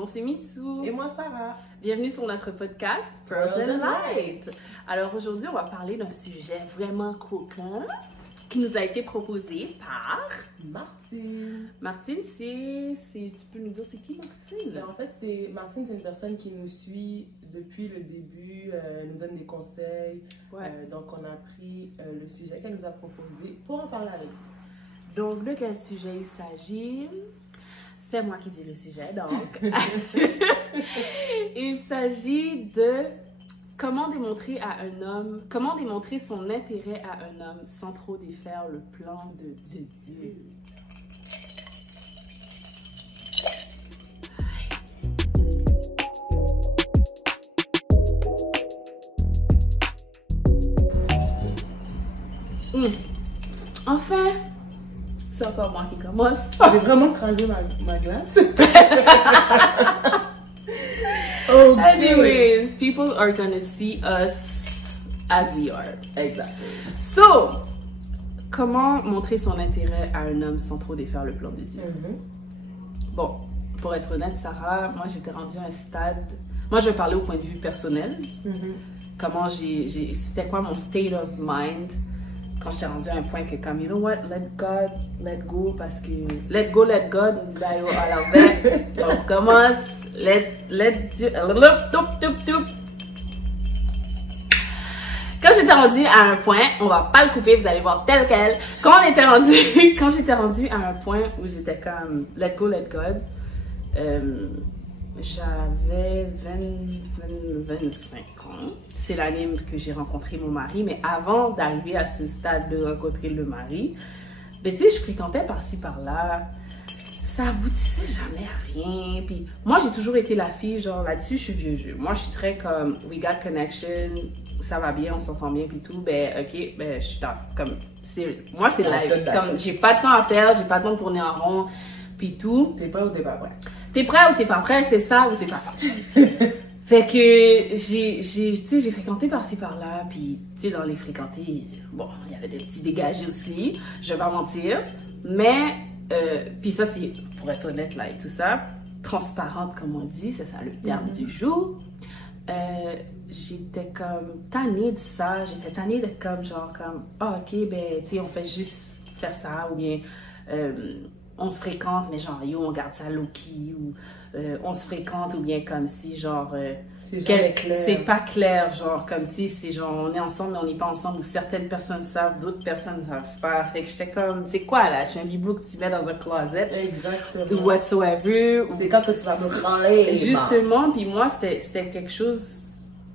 nom c'est Mitsu. Et moi Sarah. Bienvenue sur notre podcast Pearls and Light. Alors aujourd'hui, on va parler d'un sujet vraiment coquin qui nous a été proposé par Martine. Martine. Tu peux nous dire c'est qui Martine? En fait, Martine, c'est une personne qui nous suit depuis le début, elle nous donne des conseils. Ouais. Donc on a pris le sujet qu'elle nous a proposé pour en parler avec vous. Donc de quel sujet il s'agit? C'est moi qui dis le sujet, donc. Il s'agit de comment démontrer son intérêt à un homme sans trop défaire le plan de Dieu. Enfin, c'est encore moi qui commence. J'ai vraiment crasé ma glace. Okay. Anyways, people are gonna see us as we are. Exactly. So, comment montrer son intérêt à un homme sans trop défaire le plan de Dieu? Bon, pour être honnête, Sarah, moi j'étais rendue à un stade. Moi je vais parler au point de vue personnel. Comment c'était quoi mon state of mind quand j'étais rendue à un point que comme, you know what, let God, let go, parce que let go, let God, d'ailleurs à l'envers. On commence, let Dieu, Quand j'étais rendue à un point, on va pas le couper, vous allez voir tel quel. Quand j'étais rendue à un point où j'étais comme let go, let God, j'avais 25 ans. C'est l'année que j'ai rencontré mon mari, mais avant d'arriver à ce stade de rencontrer le mari, ben, tu sais, je fréquentais par-ci par-là, ça aboutissait jamais à rien. Puis moi, j'ai toujours été la fille, genre là-dessus, je suis vieux jeu. Moi, je suis très comme, we got connection, ça va bien, on s'entend bien, puis tout, ben ok, ben je suis comme, moi c'est live, comme j'ai pas de temps à perdre, j'ai pas de temps de tourner en rond, puis tout. T'es prêt ou t'es pas prêt? T'es prêt ou t'es pas prêt, c'est ça ou c'est pas ça. Fait que j'ai fréquenté par-ci par-là, puis tu sais, dans les fréquentés, bon, il y avait des petits dégagés aussi, je vais pas mentir, mais, puis ça c'est, pour être honnête là et tout ça, transparente comme on dit, c'est ça le terme du jour, j'étais comme tannée de ça, j'étais tannée d'être comme genre comme, ah ok, ben tu sais, on fait juste faire ça, ou bien on se fréquente, mais genre yo, on garde ça low-key, ou on se fréquente, ou bien comme si genre c'est pas clair, genre comme tu sais, c'est genre on est ensemble mais on n'est pas ensemble, ou certaines personnes savent, d'autres personnes ne savent pas. Fait que j'étais comme, c'est quoi là, je suis un bibelot que tu mets dans un closet. Exactement. Ou whatsoever. C'est quand que tu vas me branler. Justement, puis moi c'était quelque chose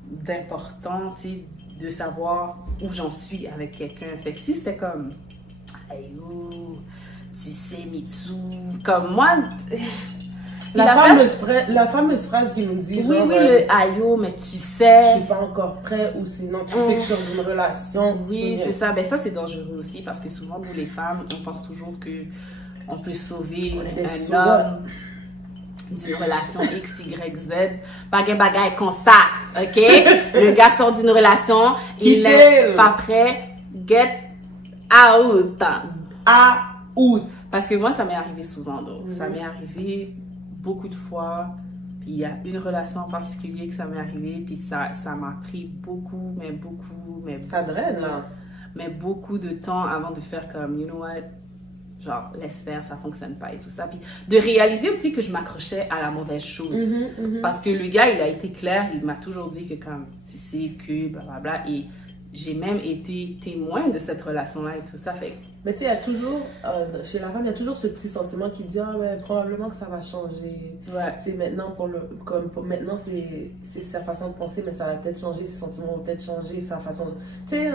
d'important, tu sais, de savoir où j'en suis avec quelqu'un. Fait que si c'était comme, hey oh, tu sais Mitsu, comme moi. La fameuse phrase qui nous dit oui, genre, le aïe, mais tu sais. Je suis pas encore prêt, ou sinon tu sais que je suis dans une relation. Oui, c'est ça. Ben ça, c'est dangereux aussi parce que souvent, nous les femmes, on pense toujours que on peut sauver un homme d'une relation X, Y, Z. Bagay comme ça, ok? Le gars sort d'une relation, il est pas prêt. Get out. Out. Parce que moi, ça m'est arrivé souvent, donc. Ça m'est arrivé beaucoup de fois, puis il y a une relation en particulier que ça m'est arrivé, puis ça m'a pris beaucoup, mais ça draine là, mais beaucoup de temps avant de faire comme, you know what, genre laisse faire, ça fonctionne pas et tout ça, puis de réaliser aussi que je m'accrochais à la mauvaise chose, parce que le gars il a été clair, il m'a toujours dit que comme tu sais que blablabla, et j'ai même été témoin de cette relation-là et tout ça. Fait. Mais tu sais, il y a toujours, chez la femme, il y a toujours ce petit sentiment qui dit, ah ouais, probablement que ça va changer. Ouais. C'est maintenant, maintenant, c'est sa façon de penser, mais ça va peut-être changer, ses sentiments vont peut-être changer, sa façon de... Tu sais,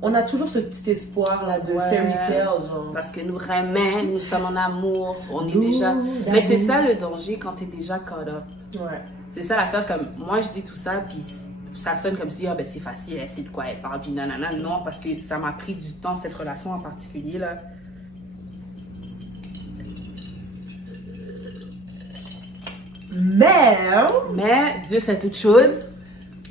on a toujours ce petit espoir-là de fairy tale, genre. Parce que nous remet, nous sommes en amour, on est déjà... Mais c'est ça le danger quand t'es déjà caught up. Ouais. C'est ça l'affaire, comme, moi je dis tout ça, puis... ça sonne comme si, ah ben c'est facile, elle sait de quoi elle parle, puis nanana. Non, parce que ça m'a pris du temps, cette relation en particulier, là. Mais, Dieu sait toute chose.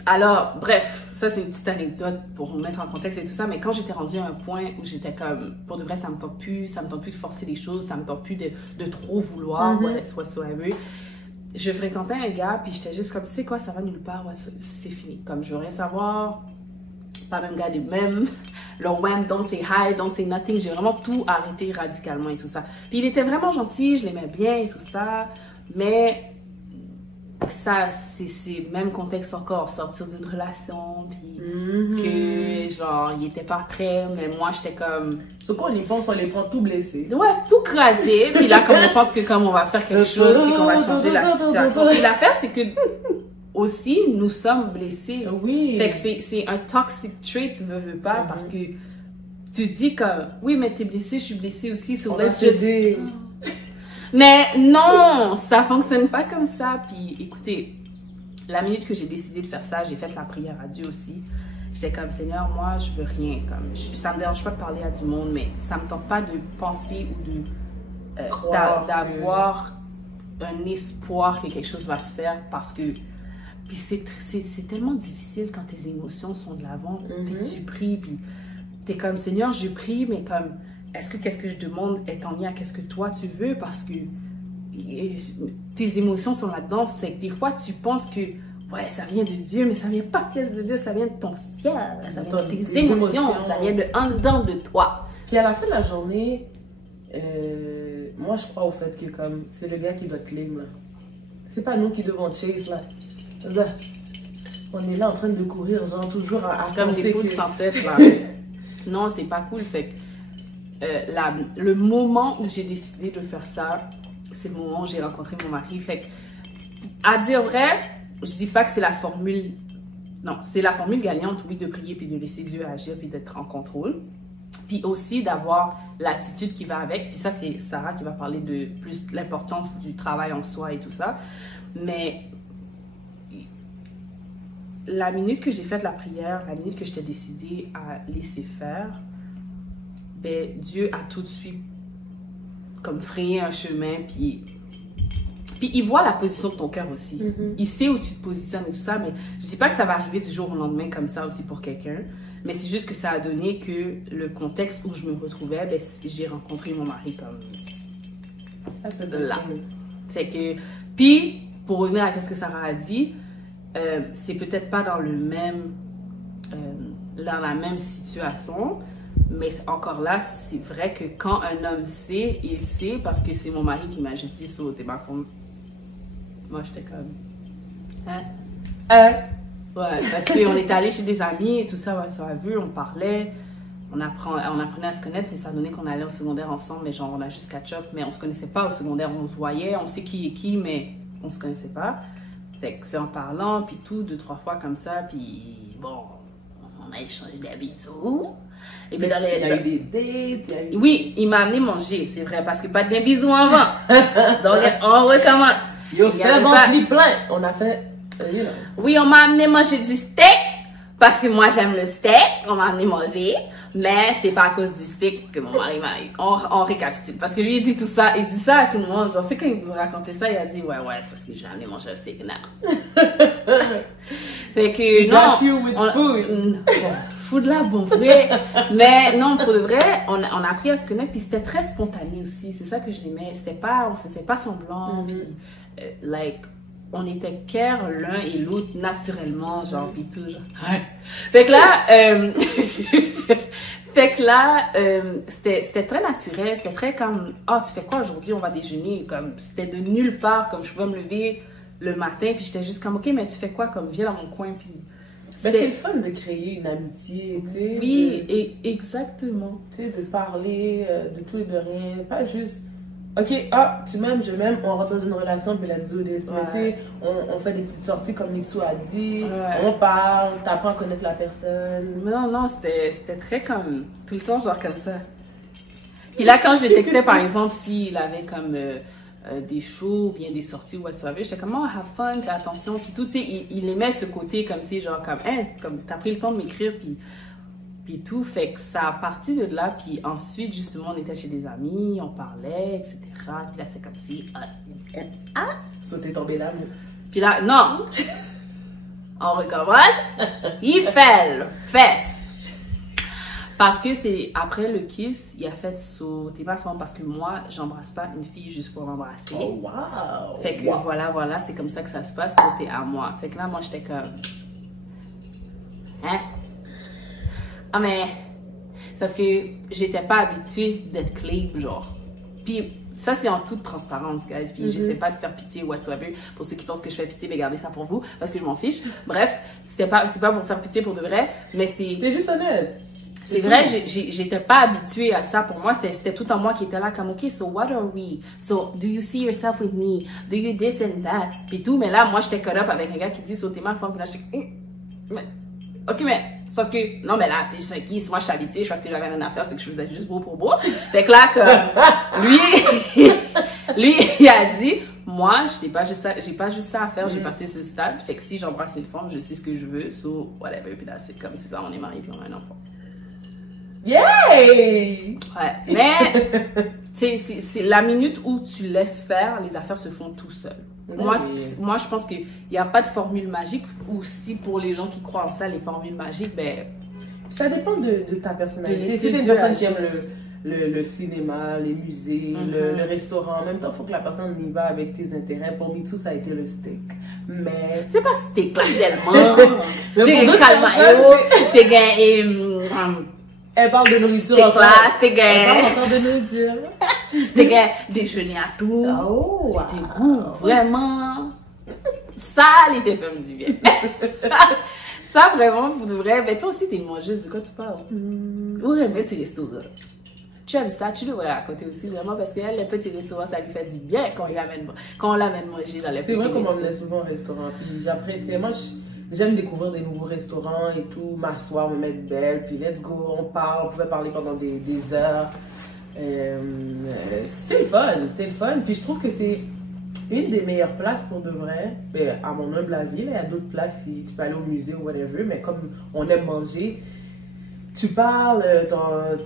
Alors, bref, ça c'est une petite anecdote pour vous mettre en contexte et tout ça, mais quand j'étais rendue à un point où j'étais comme, pour de vrai, ça me tente plus de forcer les choses, ça me tente plus de trop vouloir, whatsoever. je fréquentais un gars, puis j'étais juste comme, tu sais quoi, ça va nulle part, ouais, c'est fini. Comme, je veux rien savoir, pas même gars, même le wham, don't say hi, don't say nothing. J'ai vraiment tout arrêté radicalement et tout ça. Puis il était vraiment gentil, je l'aimais bien et tout ça, mais ça, c'est même contexte encore, sortir d'une relation, puis que, genre, il était pas prêt, mais moi, j'étais comme... Ce qu'on y pense, on les prend tout blessés. Ouais, tout crasé, puis là, comme on pense que comme on va faire quelque chose, puis qu'on va changer la situation. Et l'affaire, c'est que, aussi, nous sommes blessés. Oui. Fait que c'est un toxic trait, veux pas, parce que tu dis comme, oui, mais t'es blessé, je suis blessée aussi, sur Mais non, ça fonctionne pas comme ça. Puis écoutez, la minute que j'ai décidé de faire ça, j'ai fait la prière à Dieu aussi. J'étais comme, Seigneur, moi, je veux rien. Comme, ça me dérange pas de parler à du monde, mais ça me tente pas de penser ou de d'avoir un espoir que quelque chose va se faire parce que puis c'est tellement difficile quand tes émotions sont de l'avant. Tu pries, puis t'es comme, Seigneur, je prie, mais comme... Est-ce que qu'est-ce que je demande est en lien à qu'est-ce que toi tu veux? Parce que tes émotions sont là-dedans. C'est que des fois, tu penses que ouais, ça vient de Dieu, mais ça vient pas de Dieu, ça vient de ton fier, ça vient de tes émotions, ça vient de en dedans de toi. Puis à la fin de la journée, moi je crois au fait que comme c'est le gars qui doit te l'aim là. C'est pas nous qui devons chase là. On est là en train de courir, genre toujours à comme des poules sans tête là. Non, c'est pas cool. Fait que le moment où j'ai décidé de faire ça, c'est le moment où j'ai rencontré mon mari. Fait que, à dire vrai, je dis pas que c'est la formule. Non, c'est la formule gagnante, oui, de prier puis de laisser Dieu agir puis d'être en contrôle. Puis aussi d'avoir l'attitude qui va avec. Puis ça, c'est Sarah qui va parler de plus l'importance du travail en soi et tout ça. Mais la minute que j'ai fait la prière, la minute que j'étais décidée à laisser faire, ben, Dieu a tout de suite comme frayé un chemin, puis il voit la position de ton cœur aussi. Il sait où tu te positionnes et tout ça, mais je dis pas que ça va arriver du jour au lendemain comme ça aussi pour quelqu'un, mais c'est juste que ça a donné que le contexte où je me retrouvais, ben, j'ai rencontré mon mari comme là. Fait que, puis, pour revenir à ce que Sarah a dit, c'est peut-être pas dans le même dans la même situation, mais encore là, c'est vrai que quand un homme sait, il sait, parce que c'est mon mari qui m'a juste dit ça au débat. Moi, j'étais comme... Ouais, parce qu'on est allé chez des amis et tout ça, ouais, ça a vu, on parlait, on apprenait à se connaître, mais ça donnait qu'on allait au secondaire ensemble, mais genre on a juste catch up, mais on se connaissait pas au secondaire, on se voyait, on sait qui est qui, mais on se connaissait pas. Fait que c'est en parlant, puis tout, 2-3 fois comme ça, puis bon, on a échangé des bisous. Et puis il y a eu des dates. Oui, il m'a amené manger, c'est vrai, parce que pas de bisous avant. Donc on recommence. Yo, fais ventre plein. On a fait... Oui, on m'a amené manger du steak, parce que moi j'aime le steak, on m'a amené manger. Mais c'est pas à cause du steak que mon mari m'a... On récapitule. Parce que lui, il dit tout ça. Il dit ça à tout le monde. Genre, c'est quand il nous a raconté ça, il a dit, ouais, c'est parce que j'ai amené manger un steak. Non. Fait que, non. Food là, bon, vrai. Mais non, pour de vrai, on a appris à se connaître. Puis c'était très spontané aussi. C'est ça que j'aimais. On faisait pas semblant. Puis, on était care l'un et l'autre naturellement, genre, puis tout, genre. Fait que là, c'était très naturel, c'était très comme, tu fais quoi aujourd'hui, on va déjeuner, comme, c'était de nulle part, comme je pouvais me lever le matin, puis j'étais juste comme, ok, mais tu fais quoi, comme, viens dans mon coin, puis... Ben, c'est le fun de créer une amitié, tu sais. Oui, exactement. Tu sais, de parler de tout et de rien, pas juste... Ok, tu m'aimes, je m'aime, on rentre dans une relation, puis let's do this. Mais tu sais, on fait des petites sorties comme Nixou a dit, on parle, t'apprends à connaître la personne. Non, c'était très comme, tout le temps genre comme ça. Puis là, quand je le textais, par exemple, s'il avait comme des shows, ou bien des sorties, ou whatsoever, j'étais comme, have fun, fais attention, puis tout, tu sais, il aimait ce côté comme si, genre comme, comme t'as pris le temps de m'écrire, puis tout, fait que ça a parti de là, puis ensuite, justement, on était chez des amis, on parlait, etc. Puis là, c'est comme si... Sauter, tomber là. Puis là, non! On recommence. Il fait le fesse. Parce que c'est après le kiss, il a fait t'es ma femme parce que moi, j'embrasse pas une fille juste pour l'embrasser. Oh, wow! Fait que voilà, c'est comme ça que ça se passe, t'es à moi. Fait que là, moi, j'étais comme. Hein? Ah, mais. C'est parce que j'étais pas habituée d'être clean, genre. Puis ça, c'est en toute transparence, guys. Puis j'essaie pas de faire pitié whatsoever. Pour ceux qui pensent que je fais pitié, mais gardez ça pour vous, parce que je m'en fiche. Bref, c'est pas pour faire pitié pour de vrai, mais c'est... T'es juste honnête. C'est vrai, j'étais pas habituée à ça. Pour moi, c'était tout en moi qui était là comme, OK, so what are we? So, do you see yourself with me? Do you this and that? Puis tout, mais là, moi, j'étais caught up avec un gars qui dit, so t'es ma femme. Puis là, j'étais, OK, mais c'est parce que, non, mais là, c'est juste un kiss. Moi, je suis habituée, je pense que j'avais rien à faire, fait que je faisais juste beau pour beau. Fait que là, comme, lui, il a dit, moi, j'ai pas juste ça à faire, j'ai passé ce stade. Fait que si j'embrasse une femme, je sais ce que je veux, so, whatever. Puis là, c'est comme, c'est ça, on est mariés, puis on a un enfant. Yay! Ouais, mais c'est la minute où tu laisses faire, les affaires se font tout seuls. Moi, je pense qu'il n'y a pas de formule magique, ou si pour les gens qui croient en ça, les formules magiques, ben... Ça dépend de ta personnalité. Si t'es une personne qui aime le cinéma, les musées, le restaurant, en même temps, il faut que la personne y va avec tes intérêts. Pour MeToo, ça a été le steak. Mais... C'est pas steak, là, tellement. T'es calmaillot, t'es gagné... Elle parle de nourriture. T'es classe, t'es gagné. Elle parle encore de nourriture. T'es gagné déjeuner à tout. Oh, wow. Tes goûts, vraiment. Ça, il te fait du bien. Ça, vraiment, vous devrez... Mais toi aussi, t'es mangeuse. De quoi tu parles? Ouais, mais petit resto, là. Tu aimes ça, tu devrais raconter aussi, vraiment, parce que les petits restaurants, ça lui fait du bien quand on l'amène manger dans les petits restaurants. C'est vrai qu'on m'emmenait souvent au restaurant, puis j'apprécie. Moi, j'aime découvrir des nouveaux restaurants et tout, m'asseoir, me mettre belle, puis let's go, on parle, on pouvait parler pendant des heures. C'est le fun. Puis je trouve que c'est une des meilleures places pour de vrai. Mais à mon humble avis, il y a d'autres places, si tu peux aller au musée ou whatever, mais comme on aime manger, tu parles,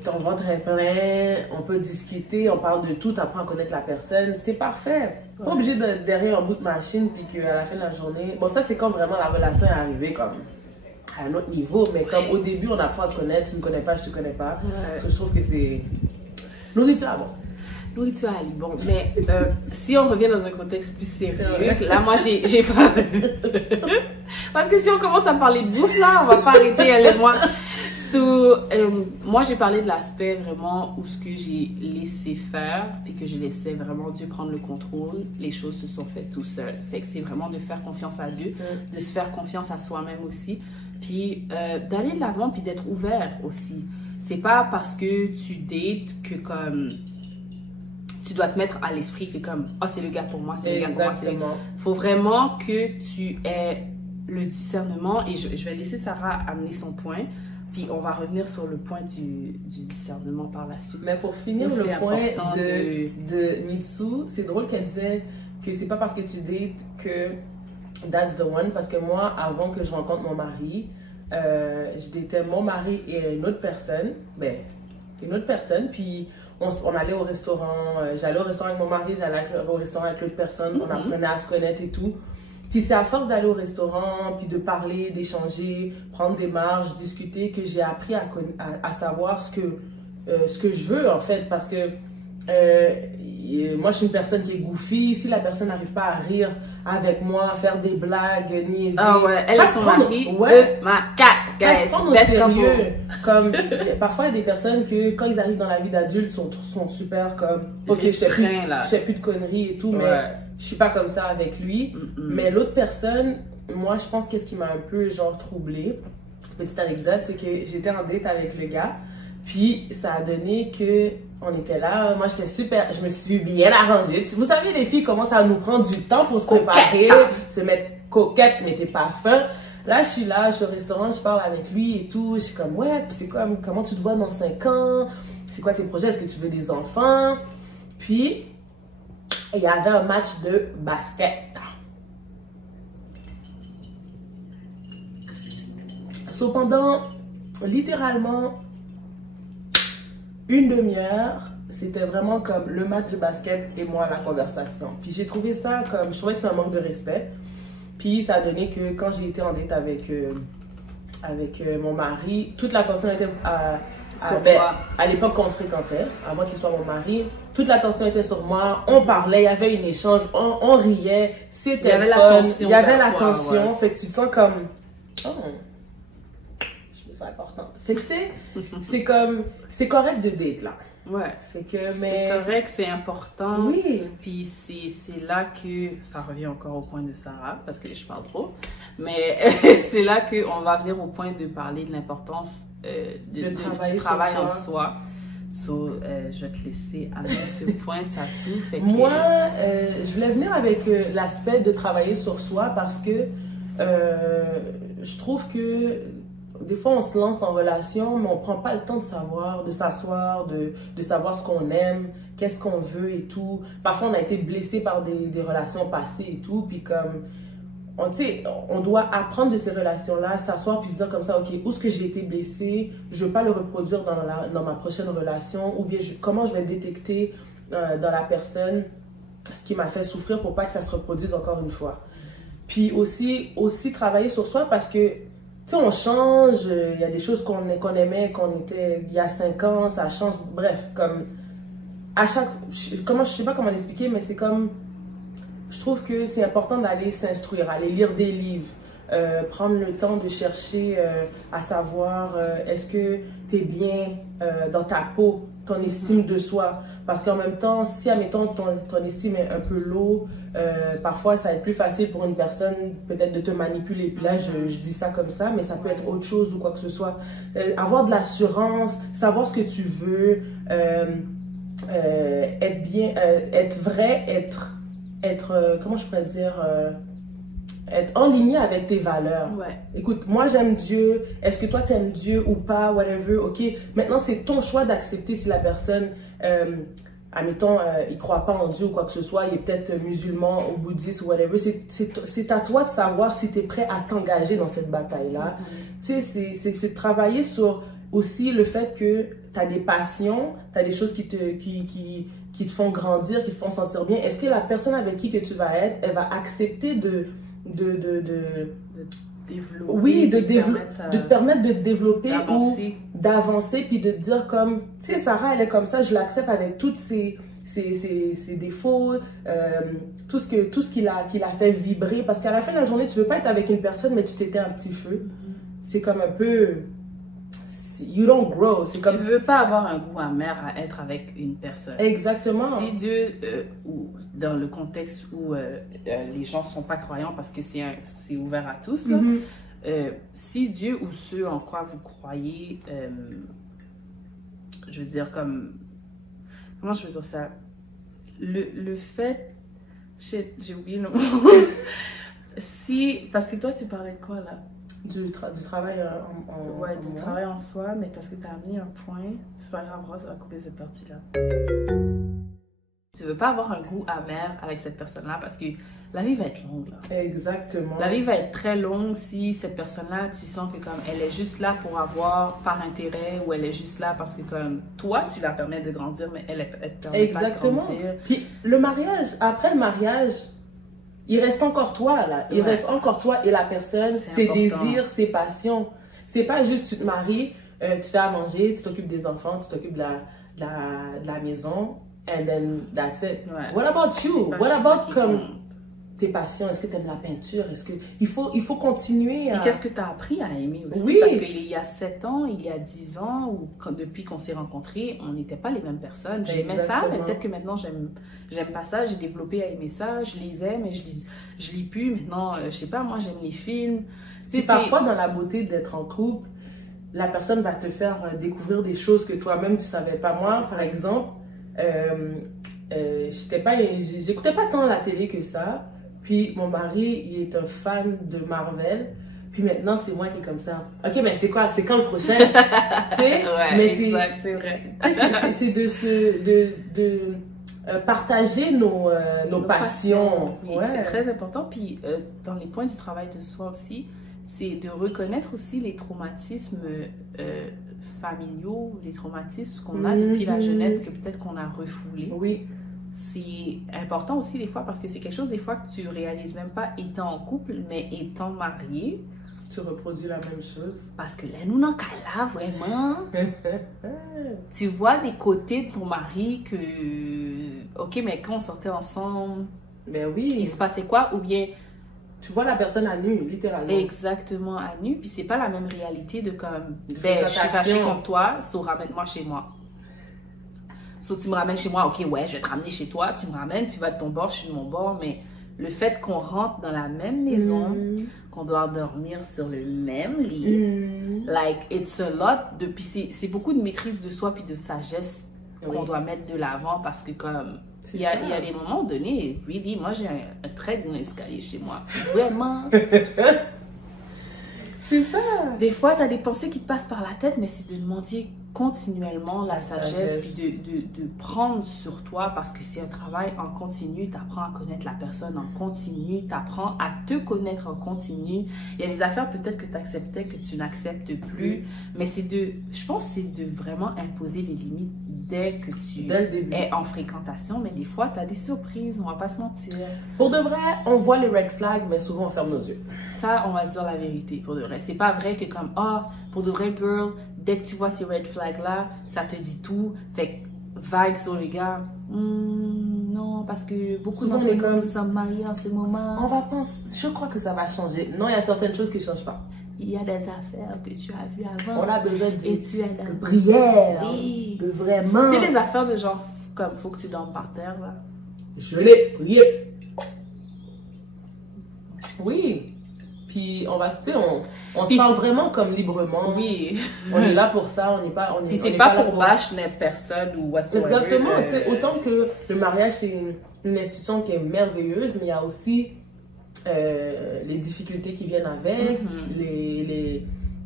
ton ventre est plein, on peut discuter, on parle de tout, tu apprends à connaître la personne, c'est parfait. Pas obligé de derrière un bout de machine, puis qu'à la fin de la journée... Bon, ça, c'est quand vraiment la relation est arrivée comme à un autre niveau, mais comme au début, on apprend à se connaître, tu me connais pas, je te connais pas. Parce que je trouve que c'est... Nourriture à bon. Nourriture à bon. Mais si on revient dans un contexte plus sérieux, là, moi, j'ai pas... Parce que si on commence à parler de bouffe, là, on va pas arrêter, elle et moi. Moi, j'ai parlé de l'aspect vraiment où ce que j'ai laissé faire, puis que j'ai laissé vraiment Dieu prendre le contrôle. Les choses se sont faites tout seul. Fait que c'est vraiment de faire confiance à Dieu, de se faire confiance à soi-même aussi, puis d'aller de l'avant, puis d'être ouvert aussi. C'est pas parce que tu dates que comme tu dois te mettre à l'esprit que comme oh c'est le gars pour moi, c'est le gars pour moi. Exactement. Faut vraiment que tu aies le discernement, et je vais laisser Sarah amener son point. Puis on va revenir sur le point du discernement par la suite. Mais pour finir le point de Mitsu, c'est drôle qu'elle disait que c'est pas parce que tu dates que that's the one. Parce que moi, avant que je rencontre mon mari, je datais mon mari et une autre personne. Puis on allait au restaurant. J'allais au restaurant avec mon mari, j'allais au restaurant avec l'autre personne. On apprenait à se connaître et tout. Puis c'est à force d'aller au restaurant, puis de parler, d'échanger, prendre des marges, discuter, que j'ai appris à savoir ce que je veux en fait. Parce que moi je suis une personne qui est goofy. Si la personne n'arrive pas à rire avec moi, à faire des blagues, niaiser. Ah ouais, elle est son mari. Ma cac, guys. Pas au sérieux. Comme, parfois il y a des personnes que quand ils arrivent dans la vie d'adulte sont super comme ok, je fais plus de conneries et tout, mais je suis pas comme ça avec lui. Mais l'autre personne, moi je pense qu'est-ce qui m'a un peu genre troublée, petite anecdote, c'est que j'étais en date avec le gars, puis ça a donné que on était là, moi j'étais super, je me suis bien arrangée. Vous savez les filles commencent à nous prendre du temps pour se préparer, se mettre coquette mais t'es pas fin. Là je suis au restaurant, je parle avec lui et tout, je suis comme ouais, puis c'est quoi, comment tu te vois dans 5 ans, c'est quoi tes projets, est-ce que tu veux des enfants? Puis il y avait un match de basket. Cependant, littéralement, une demi-heure, c'était vraiment comme le match de basket et moi la conversation. Puis j'ai trouvé ça comme, je trouvais que c'est un manque de respect. Puis ça a donné que quand j'ai été en date avec mon mari, toute l'attention était À l'époque, quand on se fréquentait, avant qu'il soit mon mari, toute l'attention était sur moi. On parlait, il y avait un échange, on riait. C'était fun. Il y avait l'attention. Ouais. Fait que tu te sens comme... Oh, je me sens importante. Fait que tu sais, c'est comme... C'est correct de date, là. Ouais. Fait que, c'est correct, c'est important. Oui. Puis c'est là que... Ça revient encore au point de Sarah, parce que je parle trop. Mais c'est là qu'on va venir au point de parler de l'importance du travail en soi. So, je vais te laisser amener ce point, ça souffle. Moi, je voulais venir avec l'aspect de travailler sur soi parce que je trouve que des fois, on se lance en relation, mais on prend pas le temps de savoir, de s'asseoir, de savoir ce qu'on aime, qu'est-ce qu'on veut et tout. Parfois, on a été blessé par des relations passées et tout, puis comme... On doit apprendre de ces relations-là, s'asseoir puis se dire comme ça, ok, où est-ce que j'ai été blessée, je veux pas le reproduire dans ma prochaine relation, ou bien comment je vais détecter dans la personne ce qui m'a fait souffrir pour pas que ça se reproduise encore une fois. Puis aussi travailler sur soi parce que, tu sais, on change, il y a des choses qu'on aimait, qu'on était il y a 5 ans, ça change, bref, comme, à chaque, je sais pas comment l'expliquer, mais c'est comme, je trouve que c'est important d'aller s'instruire, aller lire des livres, prendre le temps de chercher à savoir est-ce que tu es bien dans ta peau, ton estime de soi. Parce qu'en même temps, si, admettons, ton estime est un peu low, parfois ça va être plus facile pour une personne peut-être de te manipuler. Puis là, je dis ça comme ça, mais ça peut être autre chose ou quoi que ce soit. Avoir de l'assurance, savoir ce que tu veux, être bien, être vrai, être comment je pourrais dire, être en ligne avec tes valeurs. Ouais. Écoute, moi j'aime Dieu, est-ce que toi t'aimes Dieu ou pas, whatever, ok. Maintenant c'est ton choix d'accepter si la personne, admettons, il croit pas en Dieu ou quoi que ce soit, il est peut-être musulman ou bouddhiste ou whatever, c'est à toi de savoir si tu es prêt à t'engager dans cette bataille-là. Tu sais, c'est de travailler sur aussi le fait que tu as des passions, tu as des choses qui te font grandir, qui te font sentir bien. Est-ce que la personne avec qui que tu vas être, elle va accepter de développer, oui, de te permettre de te développer ou d'avancer, puis de te dire comme, tu sais, Sarah, elle est comme ça, je l'accepte avec toutes ses défauts, tout ce qui l'a fait vibrer. Parce qu'à la fin de la journée, tu veux pas être avec une personne, mais tu t'étais un petit feu. C'est comme un peu... You don't grow. C'est comme... Tu ne veux pas avoir un goût amer à être avec une personne. Exactement. Si Dieu, ou dans le contexte où les gens ne sont pas croyants parce que c'est ouvert à tous, là, si Dieu ou ceux en quoi vous croyez, je veux dire comme... Comment je veux dire ça? Le fait... J'ai oublié le mot. Si... Parce que toi, tu parlais de quoi, là? Du travail ouais, du travail en soi, mais parce que tu as amené un point. C'est pas grave, Rose va couper cette partie-là. Tu veux pas avoir un goût amer avec cette personne-là parce que la vie va être longue, là. Exactement. La vie va être très longue si cette personne-là, tu sens que comme elle est juste là pour avoir par intérêt ou elle est juste là parce que comme toi, tu la permets de grandir, mais elle te permet pas de grandir. Puis le mariage, après le mariage, il reste encore toi, là. Il reste encore toi et la personne, ses désirs, ses passions. C'est pas juste tu te maries, tu fais à manger, tu t'occupes des enfants, tu t'occupes de la maison, and then that's it. Ouais. What about you? What about comme tes passions? Est-ce que tu aimes la peinture? Est-ce que il faut continuer à... Et qu'est-ce que tu as appris à aimer aussi? Oui. Parce qu'il y a 7 ans, il y a 10 ans, ou depuis qu'on s'est rencontrés, on n'était pas les mêmes personnes. J'aimais ça, mais peut-être que maintenant, j'aime pas ça. J'ai développé à aimer ça. Je lisais, mais je lis plus. Maintenant, je sais pas, moi, j'aime les films. Tu sais, parfois, dans la beauté d'être en couple, la personne va te faire découvrir des choses que toi-même, tu savais pas. Moi, par exemple, j'écoutais pas tant la télé que ça. Puis mon mari, il est un fan de Marvel. Puis maintenant, c'est moi qui est comme ça. Ok, mais c'est quoi? C'est quand le prochain? Tu sais? Ouais, mais exact, c'est vrai. Tu sais, c'est de partager nos passions. Oui, ouais. C'est très important. Puis dans les points du travail de soi aussi, c'est de reconnaître aussi les traumatismes familiaux, les traumatismes qu'on a depuis la jeunesse que peut-être qu'on a refoulés. Oui. C'est important aussi des fois parce que c'est quelque chose des fois que tu réalises même pas étant en couple, mais étant marié. Tu reproduis la même chose. Parce que là, nous, dans ce cas-là, vraiment, tu vois des côtés de ton mari que, ok, mais quand on sortait ensemble, Ben oui. il se passait quoi? Ou bien, tu vois la personne à nu, littéralement. exactement à nu, puis c'est pas la même réalité de comme, ben, je suis fâchée contre toi, so ramène-moi chez moi. So tu me ramènes chez moi, ok, ouais, je vais te ramener chez toi, tu me ramènes, tu vas de ton bord, je suis de mon bord, mais le fait qu'on rentre dans la même maison, qu'on doit dormir sur le même lit, like, it's a lot, puis c'est beaucoup de maîtrise de soi puis de sagesse qu'on doit mettre de l'avant parce que comme, il y a des moments donnés, really, moi j'ai un très grand escalier chez moi, vraiment. C'est ça. Des fois, tu as des pensées qui te passent par la tête, mais c'est de demander continuellement la sagesse, puis de prendre sur toi, parce que c'est un travail en continu. Tu apprends à connaître la personne en continu, tu apprends à te connaître en continu. Il y a des affaires peut-être que tu acceptais, que tu n'acceptes plus, mais je pense que c'est de vraiment imposer les limites dès que tu es en fréquentation, mais des fois, tu as des surprises, on va pas se mentir. Pour de vrai, on voit les red flags, mais souvent on ferme nos yeux. Ça, on va se dire la vérité, pour de vrai. C'est pas vrai que comme, pour de vrai, girl, dès que tu vois ces red flags-là, ça te dit tout. Fait que, vague sur les gars, non, parce que beaucoup d'entre nous nous sommes mariés en ce moment. On va penser, je crois que ça va changer. Non, il y a certaines choses qui ne changent pas. Il y a des affaires que tu as vues avant. On a besoin de prière, de vraiment. Tu sais, les affaires de genre, comme, faut que tu dormes par terre, là. Je l'ai prié. Oui. Puis on va se parle vraiment comme librement. Oui. On est là pour ça, on n'est pas. Puis c'est pas pour bâcher personne ou whatsoever. Exactement. Autant que le mariage, c'est une institution qui est merveilleuse, mais il y a aussi les difficultés qui viennent avec.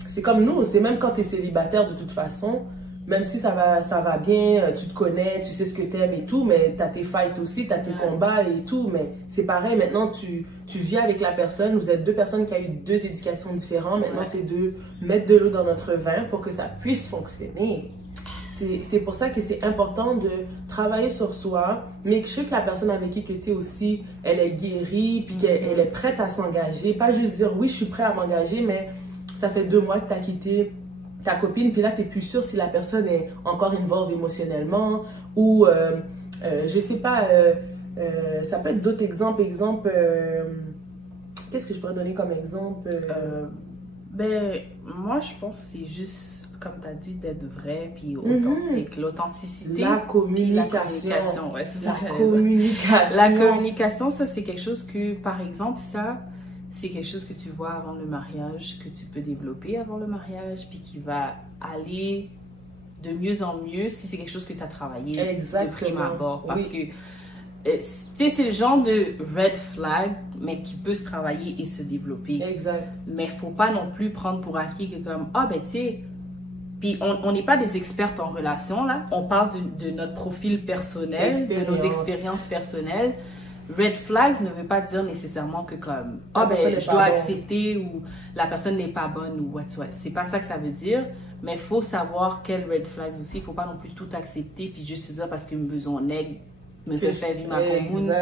C'est comme nous, c'est même quand tu es célibataire de toute façon. Même si ça va bien, tu te connais, tu sais ce que tu aimes et tout, mais tu as tes fights aussi, tu as tes combats et tout. Mais c'est pareil, maintenant tu vis avec la personne, vous êtes deux personnes qui ont eu deux éducations différentes. Maintenant, c'est de mettre de l'eau dans notre vin pour que ça puisse fonctionner. C'est pour ça que c'est important de travailler sur soi, mais que la personne avec qui tu es aussi, elle est guérie, puis qu'elle est prête à s'engager. Pas juste dire oui, je suis prêt à m'engager, mais ça fait 2 mois que tu as quitté ta copine, puis là, tu n'es plus sûr si la personne est encore involved émotionnellement ou, je sais pas, ça peut être d'autres exemples. Qu'est-ce que je pourrais donner comme exemple? Ben, moi, je pense que c'est juste, comme tu as dit, d'être vrai, puis authentique. L'authenticité. La communication. Ouais, c'est ça. La communication. La communication, ça, c'est quelque chose que, par exemple, ça... C'est quelque chose que tu vois avant le mariage, que tu peux développer avant le mariage, puis qui va aller de mieux en mieux si c'est quelque chose que tu as travaillé de prime abord. Parce que, tu sais, c'est le genre de red flag, mais qui peut se travailler et se développer. Exact. Mais il ne faut pas non plus prendre pour acquis que comme, ben tu sais, puis on n'est pas des expertes en relation, là. On parle de notre profil personnel, de nos expériences personnelles. Red flags ne veut pas dire nécessairement que comme je dois accepter ou la personne n'est pas bonne ou whatsoever. C'est pas ça que ça veut dire, mais il faut savoir quels red flags aussi. Il faut pas non plus tout accepter puis juste se dire parce que me besoin d'aide, me se fait vivre ma commune.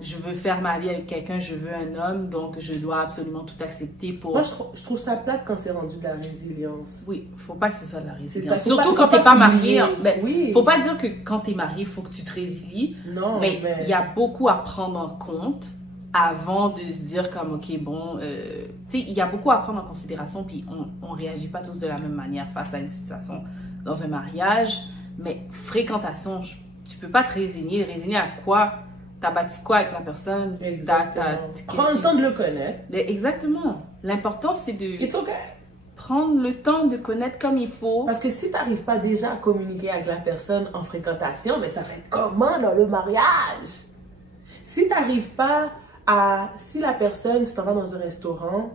Je veux faire ma vie avec quelqu'un, je veux un homme, donc je dois absolument tout accepter pour... Moi, je trouve ça plate quand c'est rendu de la résilience. Oui, faut pas que ce soit de la résilience. Surtout quand t'es pas marié. Faut pas dire que quand t'es marié, il faut que tu te résilies. Non, mais il y a beaucoup à prendre en compte avant de se dire comme, ok, bon... tu sais, il y a beaucoup à prendre en considération, puis on réagit pas tous de la même manière face à une situation dans un mariage, mais fréquentation, tu peux pas te résigner. Résigner à quoi? T'as bâti quoi avec la personne? Prends le temps de le connaître. Exactement. L'important, c'est de It's okay. prendre le temps de connaître comme il faut. Parce que si tu n'arrives pas déjà à communiquer avec la personne en fréquentation, mais ça va être comment dans le mariage? Si tu n'arrives pas à... Si la personne, tu t'en vas dans un restaurant,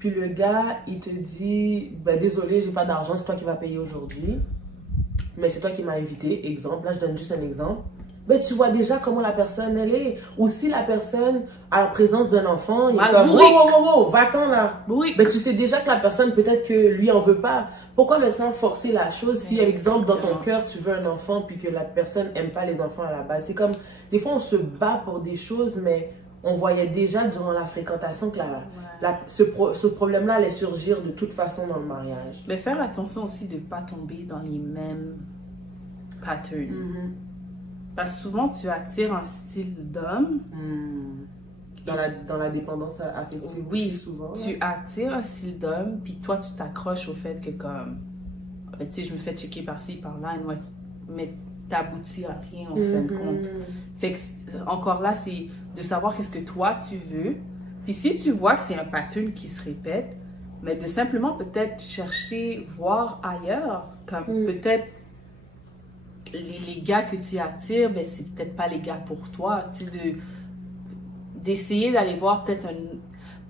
puis le gars, il te dit, ben, désolé, j'ai pas d'argent, c'est toi qui vas payer aujourd'hui. Mais c'est toi qui m'as invité, exemple, là je donne juste un exemple. Ben, tu vois déjà comment la personne elle est. Ou si la personne a la présence d'un enfant, il est comme wow, va-t'en là. Ben, tu sais déjà que la personne, peut-être que lui en veut pas. Pourquoi maintenant forcer la chose si, par exemple, dans ton cœur, tu veux un enfant puis que la personne aime pas les enfants à la base? C'est comme, des fois on se bat pour des choses, mais on voyait déjà durant la fréquentation que ce problème-là allait surgir de toute façon dans le mariage. Mais faire attention aussi de ne pas tomber dans les mêmes patterns. Parce que souvent, tu attires un style d'homme. Dans la dépendance affective. Oui, souvent. Tu attires un style d'homme, puis toi, tu t'accroches au fait que comme... En fait, tu sais, je me fais checker par-ci, par-là, et moi, mais t'aboutis à rien, en fin de compte. Fait que, encore là, c'est de savoir qu'est-ce que toi, tu veux. Puis si tu vois que c'est un pattern qui se répète, mais de simplement peut-être chercher, voir ailleurs, comme peut-être les gars que tu attires, ben c'est peut-être pas les gars pour toi. Tu sais, d'essayer d'aller voir peut-être un...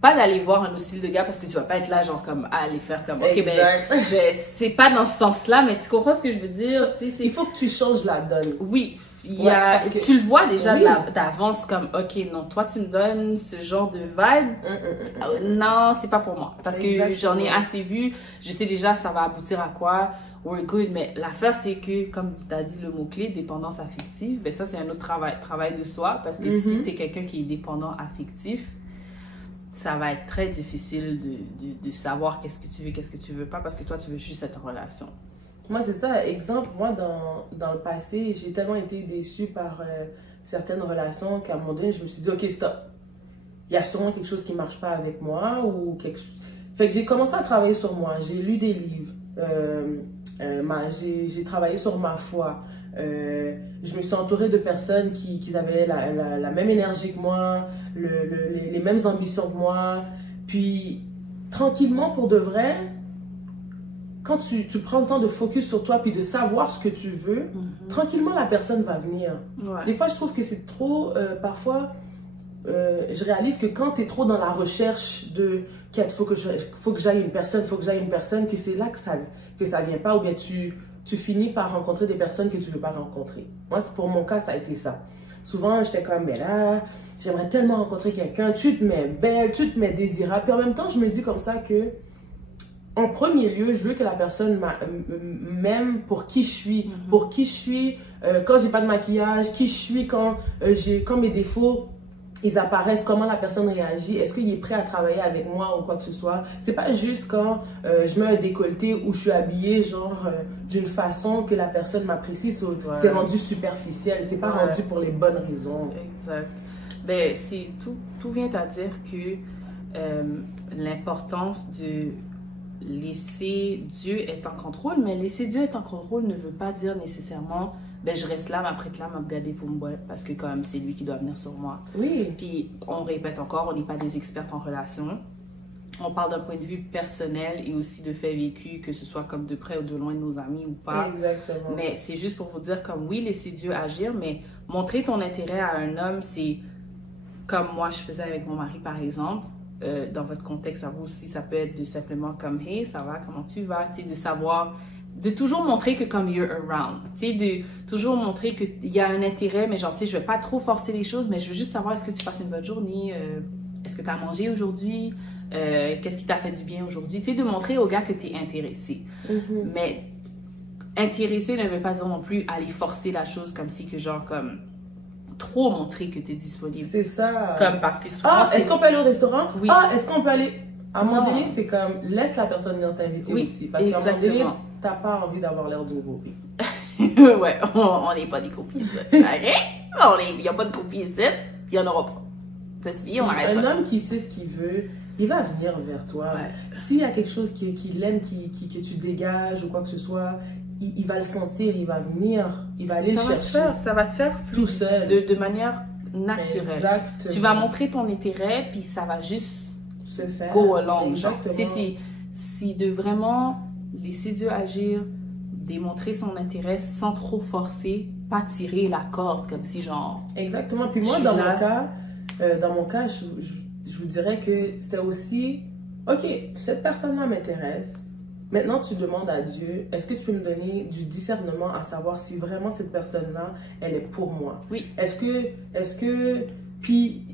Pas d'aller voir un autre style de gars parce que tu vas pas être là genre comme à aller faire comme... Ok, ben, c'est pas dans ce sens-là, mais tu comprends ce que je veux dire? Il faut que tu changes la donne. Oui, tu le vois déjà d'avance comme, ok, non, toi tu me donnes ce genre de vibe. Non, c'est pas pour moi. Parce que j'en ai assez vu, je sais déjà ça va aboutir à quoi. We're good, mais l'affaire c'est que, comme tu as dit le mot-clé, dépendance affective, ben ça c'est un autre travail de soi. Parce que si tu es quelqu'un qui est dépendant affectif, ça va être très difficile de savoir qu'est-ce que tu veux, qu'est-ce que tu veux pas, parce que toi tu veux juste cette relation. Moi, c'est ça. Exemple, moi, dans le passé, j'ai tellement été déçue par certaines relations qu'à un moment donné, je me suis dit, ok, stop. Il y a sûrement quelque chose qui ne marche pas avec moi ou quelque chose. Fait que j'ai commencé à travailler sur moi. J'ai lu des livres. J'ai travaillé sur ma foi. Je me suis entourée de personnes qui avaient la même énergie que moi, les mêmes ambitions que moi. Puis, tranquillement, pour de vrai, quand tu prends le temps de focus sur toi puis de savoir ce que tu veux, tranquillement, la personne va venir. Des fois, je trouve que c'est trop... parfois, je réalise que quand tu es trop dans la recherche de... faut que j'aille une personne, que c'est là que ça vient pas, ou bien tu finis par rencontrer des personnes que tu veux pas rencontrer. Moi, pour mon cas, ça a été ça. Souvent, j'étais comme, mais là, j'aimerais tellement rencontrer quelqu'un, tu te mets belle, tu te mets désirable. Puis en même temps, je me dis comme ça que, en premier lieu, je veux que la personne m'aime pour qui je suis, quand j'ai pas de maquillage, qui je suis quand mes défauts ils apparaissent, comment la personne réagit, est-ce qu'il est prêt à travailler avec moi ou quoi que ce soit. C'est pas juste quand je mets un décolleté ou je suis habillée genre d'une façon que la personne m'apprécie, c'est rendu superficiel, c'est pas rendu pour les bonnes raisons. Exact. Ben, tout vient à dire que l'importance de laisser Dieu être en contrôle, mais laisser Dieu être en contrôle ne veut pas dire nécessairement ben je reste là, après là, m'a regardé pour moi parce que comme c'est lui qui doit venir sur moi. Oui. Puis on répète encore, on n'est pas des expertes en relation. On parle d'un point de vue personnel et aussi de faits vécus, que ce soit comme de près ou de loin de nos amis ou pas. Exactement. Mais c'est juste pour vous dire comme oui, laisser Dieu agir, mais montrer ton intérêt à un homme, c'est comme moi je faisais avec mon mari par exemple. Dans votre contexte, à vous aussi, ça peut être de simplement comme hey, ça va, comment tu vas, tu sais, de savoir. De toujours montrer que comme you're around, tu sais, de toujours montrer qu'il y a un intérêt, mais genre, tu sais, je vais pas trop forcer les choses, mais je veux juste savoir est-ce que tu passes une bonne journée, est-ce que tu as mangé aujourd'hui, qu'est-ce qui t'a fait du bien aujourd'hui, tu sais, de montrer au gars que tu es intéressé. Mais intéressé ne veut pas dire non plus aller forcer la chose comme si que genre, comme trop montrer que tu es disponible. C'est ça. Comme parce que souvent, est-ce qu'on peut aller au restaurant? Oui. Est-ce qu'on peut aller... À un moment donné, c'est comme, laisse la personne venir t'inviter aussi. Parce qu'à un moment donné, t'as pas envie d'avoir l'air d'une copine. Ouais, on n'est pas des copines. Il n'y a pas de copines ici, il n'y en aura pas. Ça suffit, on arrête ça. Un homme qui sait ce qu'il veut, il va venir vers toi. Ouais. S'il y a quelque chose qu'il aime, que tu dégages ou quoi que ce soit, il va le sentir, il va venir, il va aller le chercher. Ça va se faire tout seul. De manière naturelle. Exactement. Tu vas montrer ton intérêt, puis ça va juste se faire. Go along. Exactement. Tu sais, c'est de vraiment laisser Dieu agir, démontrer son intérêt sans trop forcer, pas tirer la corde comme si genre... Exactement. Puis moi, dans mon cas, je vous dirais que c'était aussi, ok, cette personne-là m'intéresse. Maintenant, tu demandes à Dieu, est-ce que tu peux me donner du discernement à savoir si vraiment cette personne-là, elle est pour moi? Oui. Est-ce que... Puis,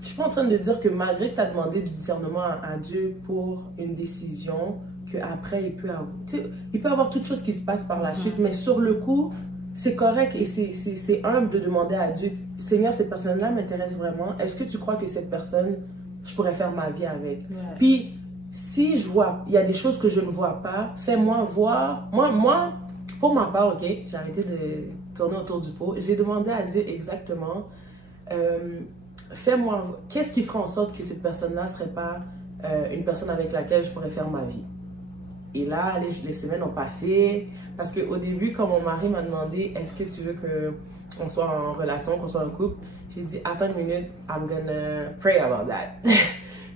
je suis pas en train de dire que malgré que tu as demandé du discernement à Dieu pour une décision, qu'après, il peut avoir toute chose qui se passe par la suite, mais sur le coup, c'est correct et c'est humble de demander à Dieu, Seigneur, cette personne-là m'intéresse vraiment. Est-ce que tu crois que cette personne je pourrais faire ma vie avec. Ouais. Puis, si je vois, il y a des choses que je ne vois pas, fais-moi voir. Moi, pour ma part, ok, j'ai arrêté de tourner autour du pot. J'ai demandé à Dieu exactement, fais-moi, qu'est-ce qui ferait en sorte que cette personne-là ne serait pas une personne avec laquelle je pourrais faire ma vie. Et là, les semaines ont passé, parce qu'au début, quand mon mari m'a demandé, est-ce que tu veux qu'on soit en relation, qu'on soit en couple, j'ai dit, attends une minute, I'm gonna pray about that.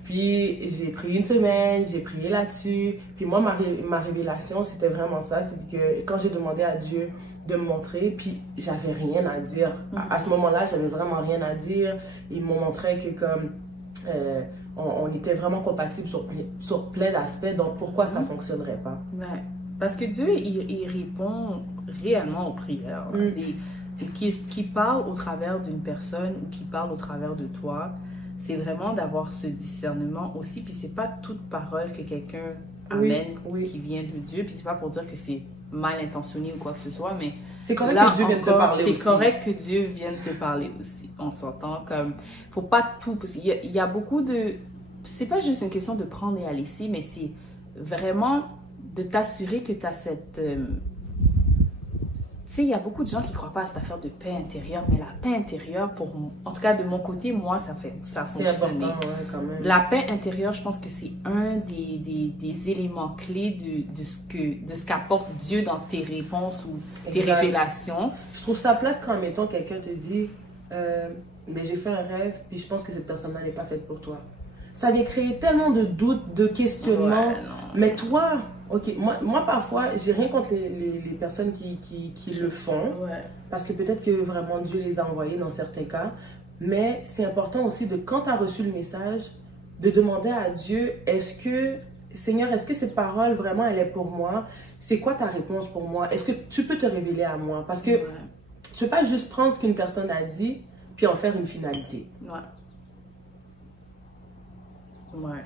Puis j'ai pris une semaine, j'ai prié là-dessus. Puis moi, ma révélation, c'était vraiment ça. C'est que quand j'ai demandé à Dieu de me montrer, puis j'avais rien à dire. À ce moment-là, j'avais vraiment rien à dire. Il m'a montré que comme on était vraiment compatibles sur plein d'aspects. Donc pourquoi ça ne fonctionnerait pas? Ouais. Parce que Dieu, il répond réellement aux prières. Qui parle au travers d'une personne ou qui parle au travers de toi. C'est vraiment d'avoir ce discernement aussi. Puis c'est pas toute parole que quelqu'un amène qui vient de Dieu. Puis c'est pas pour dire que c'est mal intentionné ou quoi que ce soit, mais c'est correct que Dieu vienne te parler aussi. C'est correct que Dieu vienne te parler aussi. On s'entend comme... Faut pas tout... Parce qu'il y a beaucoup de... C'est pas juste une question de prendre et à laisser, mais c'est vraiment de t'assurer que tu as cette... Tu sais, il y a beaucoup de gens qui ne croient pas à cette affaire de paix intérieure, mais la paix intérieure, en tout cas de mon côté, moi, ça fonctionne. Ouais, quand même. La paix intérieure, je pense que c'est un des éléments clés de ce qu'apporte Dieu dans tes réponses ou tes révélations. Je trouve ça plate quand, mettons, quelqu'un te dit mais j'ai fait un rêve, puis je pense que cette personne-là n'est pas faite pour toi. Ça vient créer tellement de doutes, de questionnements. Ouais, mais toi... Ok, moi parfois, j'ai rien contre les personnes qui le font, parce que peut-être que vraiment Dieu les a envoyés dans certains cas, mais c'est important aussi de, quand tu as reçu le message, de demander à Dieu, Seigneur, est-ce que cette parole vraiment elle est pour moi? C'est quoi ta réponse pour moi? Est-ce que tu peux te révéler à moi? Parce que tu ne peux pas juste prendre ce qu'une personne a dit, puis en faire une finalité. Ouais,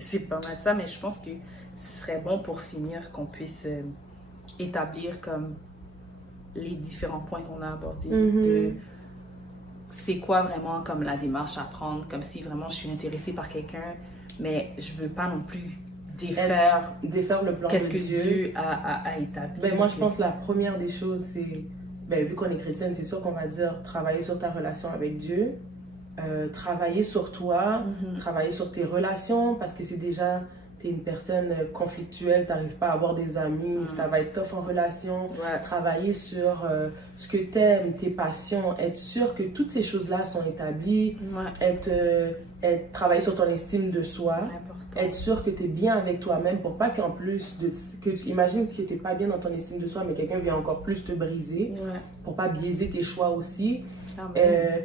c'est pas mal ça, mais je pense que ce serait bon pour finir qu'on puisse établir comme les différents points qu'on a abordés. C'est quoi vraiment comme la démarche à prendre, comme si vraiment je suis intéressée par quelqu'un, mais je veux pas non plus défaire le plan qu'est-ce que Dieu a établi. Ben, moi, je pense que la première des choses, c'est, vu qu'on est chrétienne, c'est sûr qu'on va dire travailler sur ta relation avec Dieu. Travailler sur toi, travailler sur tes relations, parce que c'est déjà, tu es une personne conflictuelle, tu n'arrives pas à avoir des amis, ça va être tough en relation. Travailler sur ce que tu aimes, tes passions, être sûr que toutes ces choses-là sont établies, travailler sur ton estime de soi, être sûr que tu es bien avec toi-même pour pas qu'en plus, imagine que tu n'es pas bien dans ton estime de soi, mais quelqu'un vient encore plus te briser, pour pas biaiser tes choix aussi.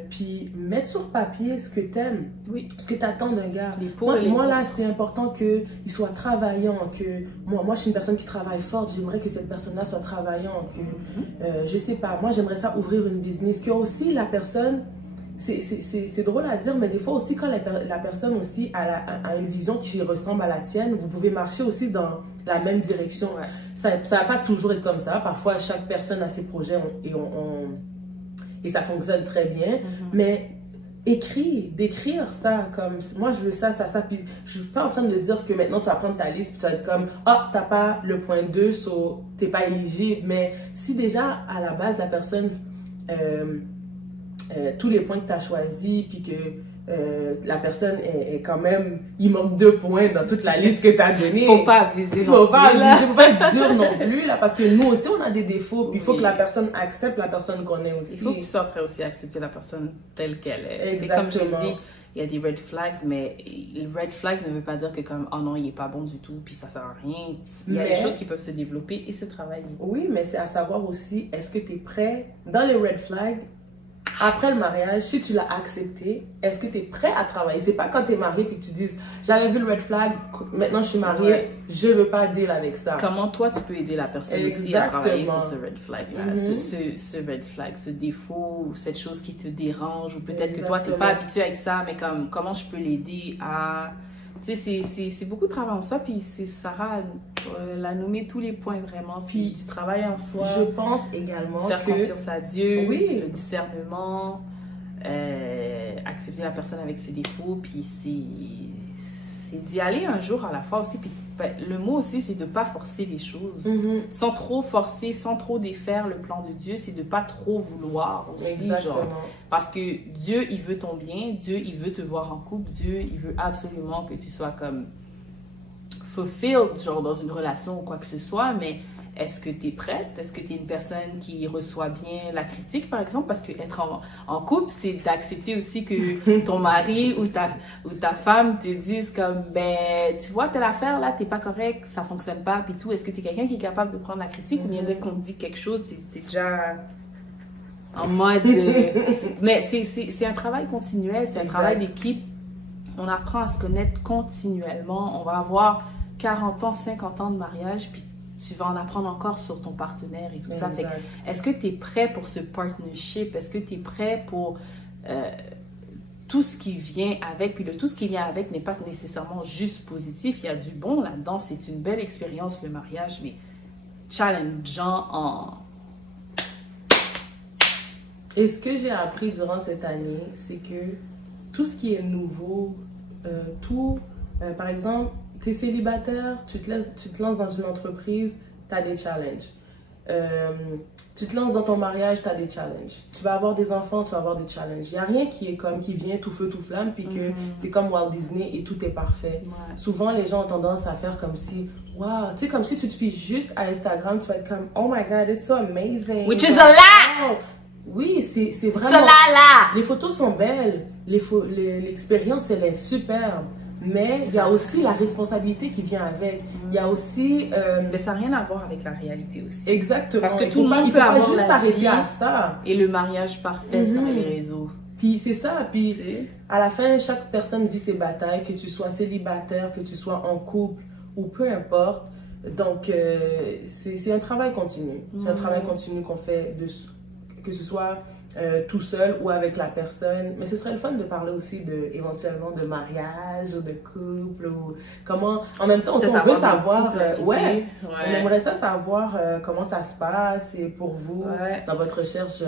Puis mettre sur papier ce que tu aimes, ce que tu attends d'un gars. Moi là, c'est important qu'il soit travaillant, que moi je suis une personne qui travaille fort, j'aimerais que cette personne-là soit travaillante, que je sais pas, moi j'aimerais ça ouvrir une business, que aussi la personne, c'est drôle à dire, mais des fois aussi quand la personne aussi a une vision qui ressemble à la tienne, vous pouvez marcher aussi dans la même direction. Ça va pas toujours être comme ça, parfois chaque personne a ses projets et ça fonctionne très bien, mais d'écrire ça, comme moi je veux ça, puis je suis pas en train de dire que maintenant tu vas prendre ta liste, puis tu vas être comme, t'as pas le point 2, so t'es pas éligible, mais si déjà à la base la personne, tous les points que tu as choisis, puis que la personne est quand même, il manque 2 points dans toute la liste que tu as donnée. Faut pas abuser faut pas être dur non plus, là, parce que nous aussi on a des défauts, puis il faut que la personne accepte la personne qu'on est aussi. Il faut que tu sois prêt aussi à accepter la personne telle qu'elle est. Exactement. Comme je dis, il y a des red flags, mais le red flags ne veut pas dire que comme, oh non, il est pas bon du tout, puis ça sert à rien. Il y a des choses qui peuvent se développer et se travailler. Oui, mais c'est à savoir aussi, est-ce que tu es prêt, dans les red flags, après le mariage, si tu l'as accepté, est-ce que tu es prêt à travailler? C'est pas quand tu es marié et que tu dises, j'avais vu le red flag, maintenant je suis mariée, je veux pas deal avec ça. Comment toi tu peux aider la personne aussi à travailler sur ce red flag-là, ce red flag, ce défaut, ou cette chose qui te dérange, ou peut-être que toi tu n'es pas habitué avec ça, mais comment je peux l'aider à... Tu sais, c'est beaucoup de travail en soi, puis c'est Sarah l'a nommé tous les points vraiment. Puis du travail en soi. Je pense également faire confiance à Dieu, oui, le discernement, accepter la personne avec ses défauts, puis c'est d'y aller un jour à la fois aussi. Puis ben, le mot aussi, c'est de ne pas forcer les choses. Sans trop forcer, sans trop défaire le plan de Dieu, c'est de ne pas trop vouloir aussi. Exactement. Genre, parce que Dieu, il veut ton bien, Dieu, il veut te voir en couple, Dieu, il veut absolument que tu sois comme fulfilled, genre dans une relation ou quoi que ce soit, mais est-ce que tu es prête? Est-ce que tu es une personne qui reçoit bien la critique, par exemple? Parce que être en couple, c'est d'accepter aussi que ton mari ou ta femme te dise comme, ben, tu vois, telle affaire, là, t'es pas correct, ça fonctionne pas, puis tout. Est-ce que tu es quelqu'un qui est capable de prendre la critique ou bien dès qu'on te dit quelque chose, t'es déjà en mode... Mais c'est un travail continuel, c'est un travail d'équipe. On apprend à se connaître continuellement. On va avoir 40 ans, 50 ans de mariage, puis tu vas en apprendre encore sur ton partenaire et tout ça. Est-ce que tu es prêt pour ce partnership? Est-ce que tu es prêt pour tout ce qui vient avec? Puis tout ce qui vient avec n'est pas nécessairement juste positif. Il y a du bon là-dedans. C'est une belle expérience, le mariage, mais challengeant en... Et ce que j'ai appris durant cette année, c'est que tout ce qui est nouveau, par exemple, tu es célibataire, tu te lances dans une entreprise, tu as des challenges. Tu te lances dans ton mariage, tu as des challenges. Tu vas avoir des enfants, tu vas avoir des challenges. Il n'y a rien qui vient tout feu, tout flamme, puis que c'est comme Walt Disney et tout est parfait. Souvent, les gens ont tendance à faire comme si, wow, tu sais, comme si tu te fies juste à Instagram, tu vas être comme, oh my God, it's so amazing. Which is a lie! Oui, c'est vraiment... Les photos sont belles, l'expérience, elle est superbe. Mais il y a aussi la responsabilité qui vient avec. Il y a aussi... Mais ça n'a rien à voir avec la réalité aussi. Exactement. Parce que tout le monde peut avoir juste s'arrêter à ça. Et le mariage parfait sur les réseaux. Puis c'est ça. Puis à la fin, chaque personne vit ses batailles, que tu sois célibataire, que tu sois en couple ou peu importe. Donc, c'est un travail continu. C'est un travail continu qu'on fait, que ce soit... tout seul ou avec la personne. Mais ce serait le fun de parler aussi éventuellement de mariage ou de couple ou comment... En même temps, on veut savoir... on aimerait ça savoir comment ça se passe et pour vous, dans votre recherche,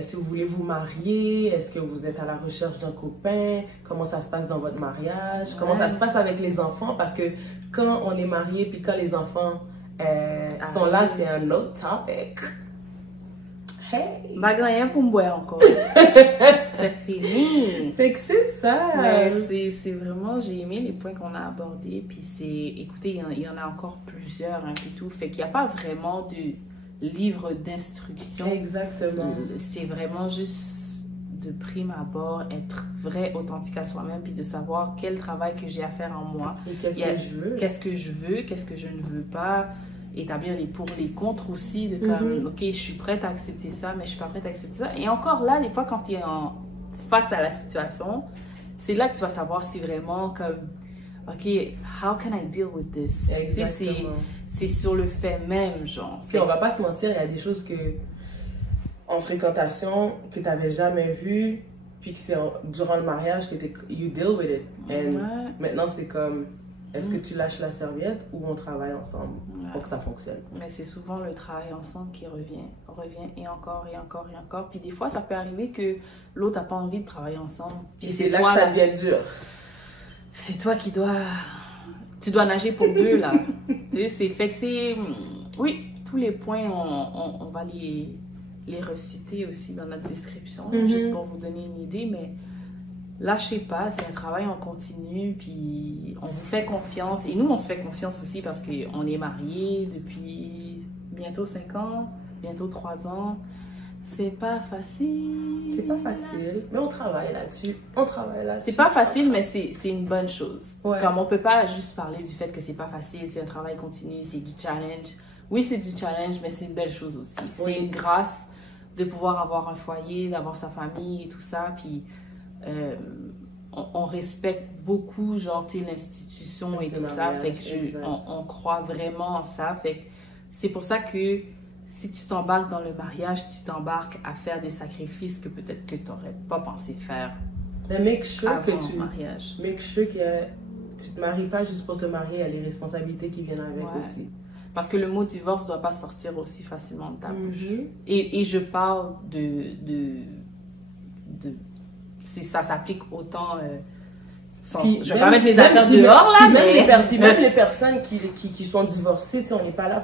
si vous voulez vous marier, est-ce que vous êtes à la recherche d'un copain, comment ça se passe dans votre mariage, comment ça se passe avec les enfants, parce que quand on est marié puis quand les enfants sont là, c'est un autre topic. Hey. Ma grand-mère pour me boire encore. C'est fini. Fait que c'est ça. Mais c'est vraiment, j'ai aimé les points qu'on a abordés. Puis écoutez, il y en a encore plusieurs, hein, puis tout. Fait qu'il n'y a pas vraiment de livre d'instruction. Exactement. C'est vraiment juste de prime abord, être vrai, authentique à soi-même, puis de savoir quel travail que j'ai à faire en moi. Et qu'est-ce que je veux. Qu'est-ce que je veux, qu'est-ce que je ne veux pas. Établir les pour, les contre aussi, de comme, ok, je suis prête à accepter ça, mais je suis pas prête à accepter ça. Et encore là, des fois, quand tu es face à la situation, c'est là que tu vas savoir si vraiment, comme, ok, how can I deal with this? Exactement. C'est sur le fait même, genre. Puis on va pas se mentir, il y a des choses en fréquentation que tu n'avais jamais vues, puis que c'est durant le mariage que you deal with it. Et maintenant, c'est comme... Est-ce que tu lâches la serviette ou on travaille ensemble pour que ça fonctionne? Mais c'est souvent le travail ensemble qui revient et encore et encore et encore. Puis des fois, ça peut arriver que l'autre n'a pas envie de travailler ensemble. Puis c'est là que ça devient dur. C'est toi qui dois... Tu dois nager pour deux, là. Tu sais, fait que c'est... Oui, tous les points, on va les reciter aussi dans notre description, juste pour vous donner une idée, mais... Lâchez pas, c'est un travail en continu, puis on vous fait confiance. Et nous, on se fait confiance aussi parce qu'on est mariés depuis bientôt 5 ans, bientôt 3 ans. C'est pas facile. C'est pas facile, mais on travaille là-dessus. On travaille là-dessus. C'est pas facile, mais c'est une bonne chose. Ouais. Comme on peut pas juste parler du fait que c'est pas facile, c'est un travail continu, c'est du challenge. Oui, c'est du challenge, mais c'est une belle chose aussi. C'est une grâce de pouvoir avoir un foyer, d'avoir sa famille et tout ça, puis... on respecte beaucoup genre l'institution et tout ça, fait que on croit vraiment en ça, fait que c'est pour ça que si tu t'embarques dans le mariage, tu t'embarques à faire des sacrifices que peut-être que tu n'aurais pas pensé faire. Mais make sure que mariage. Make sure que tu te maries pas juste pour te marier, il y a les responsabilités qui viennent avec aussi. Parce que le mot divorce ne doit pas sortir aussi facilement de ta bouche. Et je parle ça s'applique autant... je vais pas mettre mes affaires dehors, là, mais... Puis même les personnes qui sont divorcées, on n'est pas là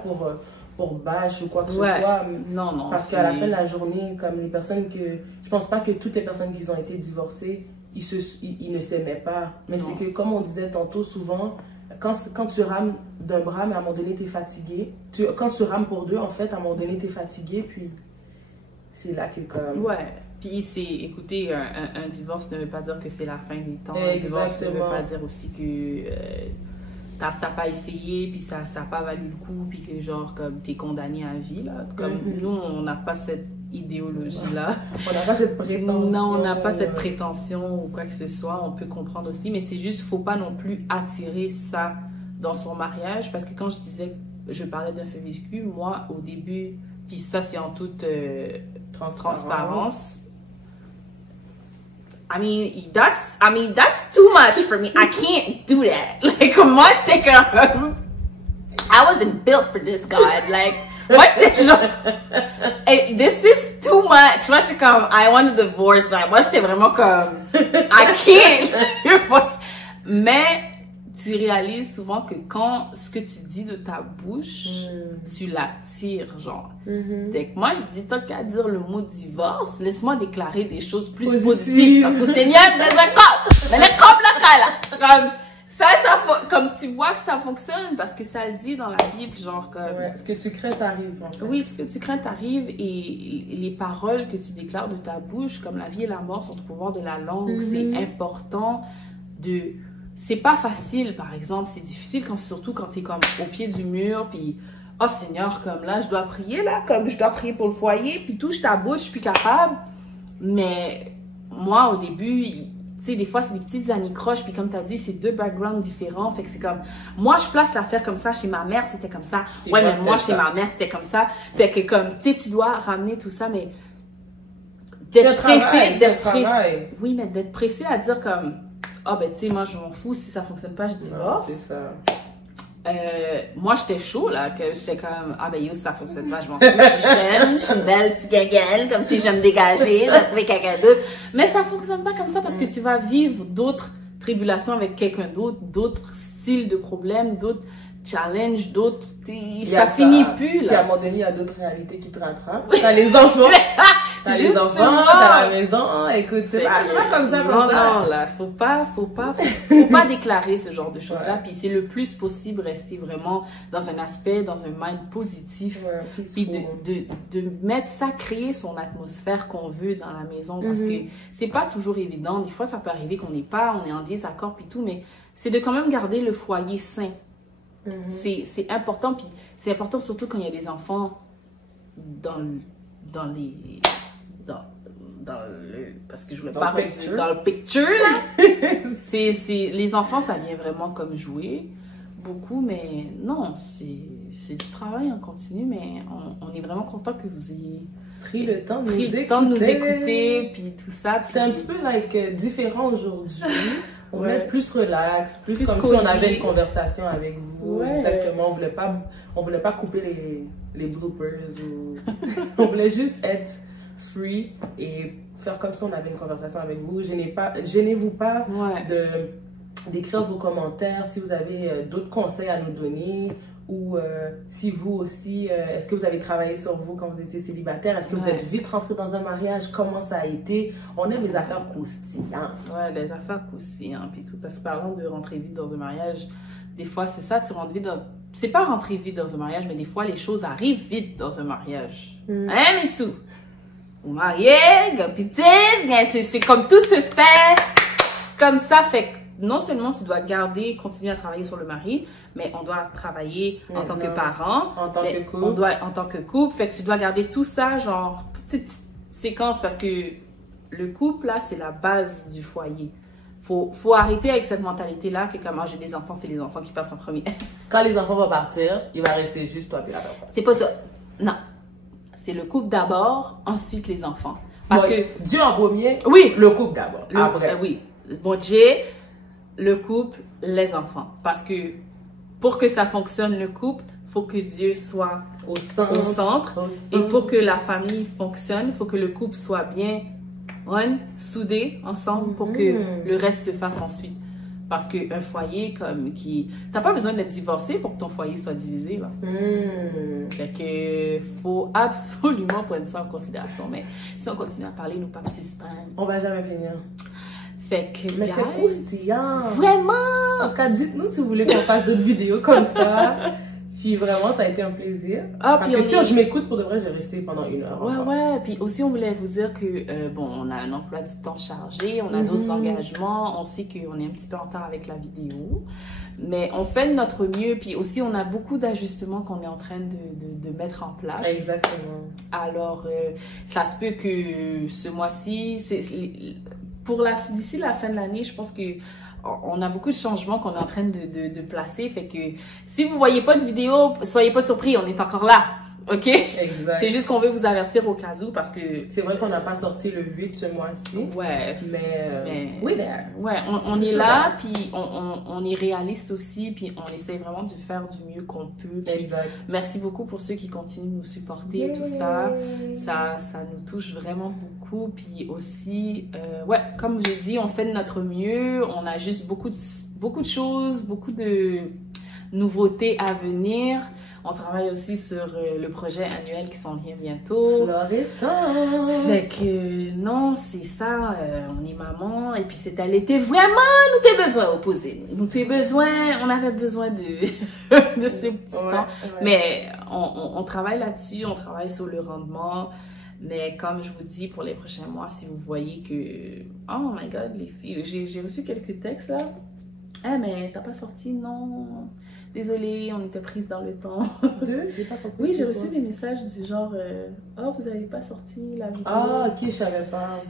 pour bâcher ou quoi que ce soit. Non. Parce qu'à la fin de la journée, comme les personnes que... Je pense pas que toutes les personnes qui ont été divorcées, ils ne s'aimaient pas. Mais c'est que, comme on disait tantôt, souvent, quand tu rames d'un bras, mais à un moment donné, tu es fatigué. Quand tu rames pour deux, en fait, à un moment donné, tu es fatigué, puis c'est là que comme... Ouais. Puis écoutez, un divorce ne veut pas dire que c'est la fin des temps. Un divorce ne veut pas dire aussi que t'as pas essayé, puis ça n'a pas valu le coup, puis que genre, comme, t'es condamné à vie, là. Comme nous, on n'a pas cette idéologie-là. On n'a pas cette prétention. Non, on n'a pas cette prétention ou quoi que ce soit. On peut comprendre aussi, mais c'est juste, faut pas non plus attirer ça dans son mariage, parce que quand je parlais d'un fait vécu, moi, au début, puis ça, c'est en toute transparence. I mean, that's too much for me. I can't do that. Like, moi, j'étais comme... I wasn't built for this, God. Like, moi, j'étais genre... Hey, this is too much. Moi, j'étais comme, I want a divorce. Like, moi, c'était vraiment comme... I can't. Mais tu réalises souvent que quand ce que tu dis de ta bouche, tu l'attires, genre. Donc, moi, je dis, tant qu'à dire le mot divorce, laisse-moi déclarer des choses plus positives. Pour Seigneur, dans un couple. Mais le couple, là, comme tu vois que ça fonctionne, parce que ça le dit dans la Bible, genre comme... Ouais, ce que tu crains t'arrive, en fait. Oui, ce que tu crains t'arrive, et les paroles que tu déclares de ta bouche, comme la vie et la mort sont au pouvoir de la langue, c'est important de... C'est pas facile, par exemple, c'est difficile surtout quand t'es comme au pied du mur, puis oh Seigneur, comme là, je dois prier, là, comme je dois prier pour le foyer, puis touche ta bouche, je suis plus capable. Mais moi, au début, tu sais, des fois, c'est des petites anicroches, puis comme t'as dit, c'est deux backgrounds différents, fait que c'est comme, moi, je place l'affaire comme ça, chez ma mère, c'était comme ça. Ouais, mais moi, chez ma mère, c'était comme ça. Fait que comme, tu sais, tu dois ramener tout ça, mais d'être pressé, oui, mais d'être pressé à dire comme, ah ben tu sais, moi je m'en fous, si ça fonctionne pas, je divorce. C'est ça. Moi j'étais chaud là, que j'étais comme, ah ben yo, si ça fonctionne pas, je m'en fous, je suis jeune, je suis une belle petite gaguelle, comme si je me dégager, je vais trouver quelqu'un d'autre. Mais ça fonctionne pas comme ça parce que tu vas vivre d'autres tribulations avec quelqu'un d'autre, d'autres styles de problèmes, d'autres challenges, d'autres. Ça finit plus là. Puis à un moment donné, il y a d'autres réalités qui te rattrapent. T'as les enfants. T'as les enfants, t'as la maison, écoute, c'est pas comme ça, comme ça. Non, là, faut pas déclarer ce genre de choses-là, puis c'est le plus possible rester vraiment dans un aspect, dans un mind positif, puis de mettre ça, créer son atmosphère qu'on veut dans la maison, parce que c'est pas toujours évident, des fois ça peut arriver on est en désaccord, puis tout, mais c'est de quand même garder le foyer sain. C'est important, puis c'est important surtout quand il y a des enfants parce que je voulais pas dire dans le picture là. Les enfants, ça vient vraiment comme jouer beaucoup, mais non, c'est du travail en continu, mais on est vraiment content que vous ayez pris le temps de nous écouter, puis tout ça. C'était un petit peu différent aujourd'hui. On voulait être plus relax, plus comme si on avait une conversation avec vous. Exactement, on voulait pas couper les bloopers. On voulait juste être free et faire comme si on avait une conversation avec vous. Gênez-vous pas d'écrire vos commentaires si vous avez d'autres conseils à nous donner, ou si vous aussi, est-ce que vous avez travaillé sur vous quand vous étiez célibataire? Est-ce que vous êtes vite rentré dans un mariage? Comment ça a été? On aime les affaires croustillantes. Ouais, les affaires croustillantes puis tout. Parce que parlant de rentrer vite dans un mariage, des fois c'est ça, tu rentres vite dans... C'est pas rentrer vite dans un mariage, mais des fois les choses arrivent vite dans un mariage. Hein, Mitsu? Vous mariez, petite, c'est comme tout se fait comme ça, fait que non seulement tu dois continuer à travailler sur le mari, mais on doit travailler en tant que parent, en tant que couple. En tant que couple, fait que tu dois garder tout ça, genre, toutes ces petites séquences, parce que le couple, là, c'est la base du foyer. Faut arrêter avec cette mentalité-là que comme j'ai des enfants, c'est les enfants qui passent en premier. Quand les enfants vont partir, il va rester juste toi et la personne. C'est pas ça. Non. C'est le couple d'abord, ensuite les enfants. Parce que Dieu en premier, oui, le couple d'abord. Après. Oui. Bon Dieu, le couple, les enfants. Parce que pour que ça fonctionne, le couple, faut que Dieu soit au centre. Et pour que la famille fonctionne, il faut que le couple soit bien soudé ensemble pour que le reste se fasse ensuite. Parce qu'un foyer comme qui... T'as pas besoin d'être divorcé pour que ton foyer soit divisé, là. Fait que faut absolument prendre ça en considération. Mais si on continue à parler, nous pas suspendre. On va jamais finir. Fait que, mais c'est croustillant. Vraiment! En tout cas, dites-nous si vous voulez qu'on fasse d'autres vidéos comme ça. Puis vraiment, ça a été un plaisir. Parce que si je m'écoute, pour de vrai, j'ai resté pendant 1 heure. Ouais. Puis aussi, on voulait vous dire que, bon, on a un emploi du temps chargé, on a d'autres engagements, on sait qu'on est un petit peu en retard avec la vidéo. Mais on fait de notre mieux. Puis aussi, on a beaucoup d'ajustements qu'on est en train de mettre en place. Exactement. Alors, ça se peut que ce mois-ci, d'ici la fin de l'année, je pense que on a beaucoup de changements qu'on est en train de placer. Fait que si vous voyez pas de vidéo, soyez pas surpris, on est encore là. OK? Exact. C'est juste qu'on veut vous avertir au cas où parce que... C'est vrai qu'on n'a pas sorti le 8 ce mois-ci. Ouais. Mais on est là, puis on est réaliste aussi, puis on essaie vraiment de faire du mieux qu'on peut. Exact. Merci beaucoup pour ceux qui continuent de nous supporter et tout ça. Ça nous touche vraiment beaucoup. Puis aussi, comme je dis, on fait de notre mieux. On a juste beaucoup de choses, beaucoup de nouveautés à venir. On travaille aussi sur le projet annuel qui s'en vient bientôt. Florissance! Fait que non, c'est ça, on est maman. Et puis c'était l'été, vraiment, nous t'es besoin opposé. Nous t'es besoin, on avait besoin de ce petit temps. Ouais. Mais on travaille là-dessus, on travaille sur le rendement. Mais comme je vous dis, pour les prochains mois, si vous voyez que... Oh my God, les filles, j'ai reçu quelques textes là. Ah, mais t'as pas sorti, non... Désolée, on était prise dans le temps. J'ai pas compris. Oui, j'ai reçu des messages du genre oh, vous n'avez pas sorti la vidéo. Ah, ok, je savais pas.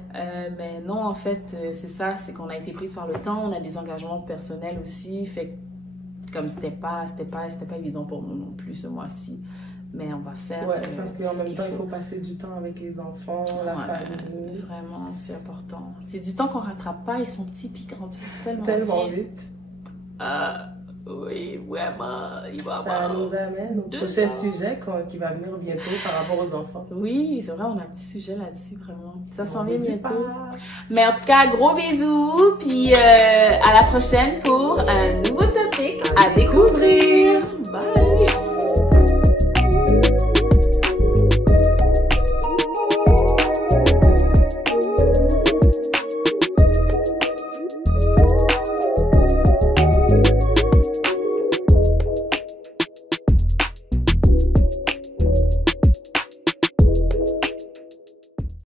Mais non, en fait, c'est ça, c'est qu'on a été prise par le temps, on a des engagements personnels aussi. Fait que, comme c'était pas évident pour nous non plus ce mois-ci. Mais on va faire. Ouais, parce qu'en même temps, il faut passer du temps avec les enfants, la famille. Vraiment, c'est important. C'est du temps qu'on rattrape pas, ils sont petits puis grandissent tellement vite. Oui, vraiment, il va ça nous amène au prochain sujet qui va venir bientôt par rapport aux enfants. Oui, c'est vrai, on a un petit sujet là-dessus, vraiment. Ça s'en vient bientôt. Mais en tout cas, gros bisous, puis à la prochaine pour un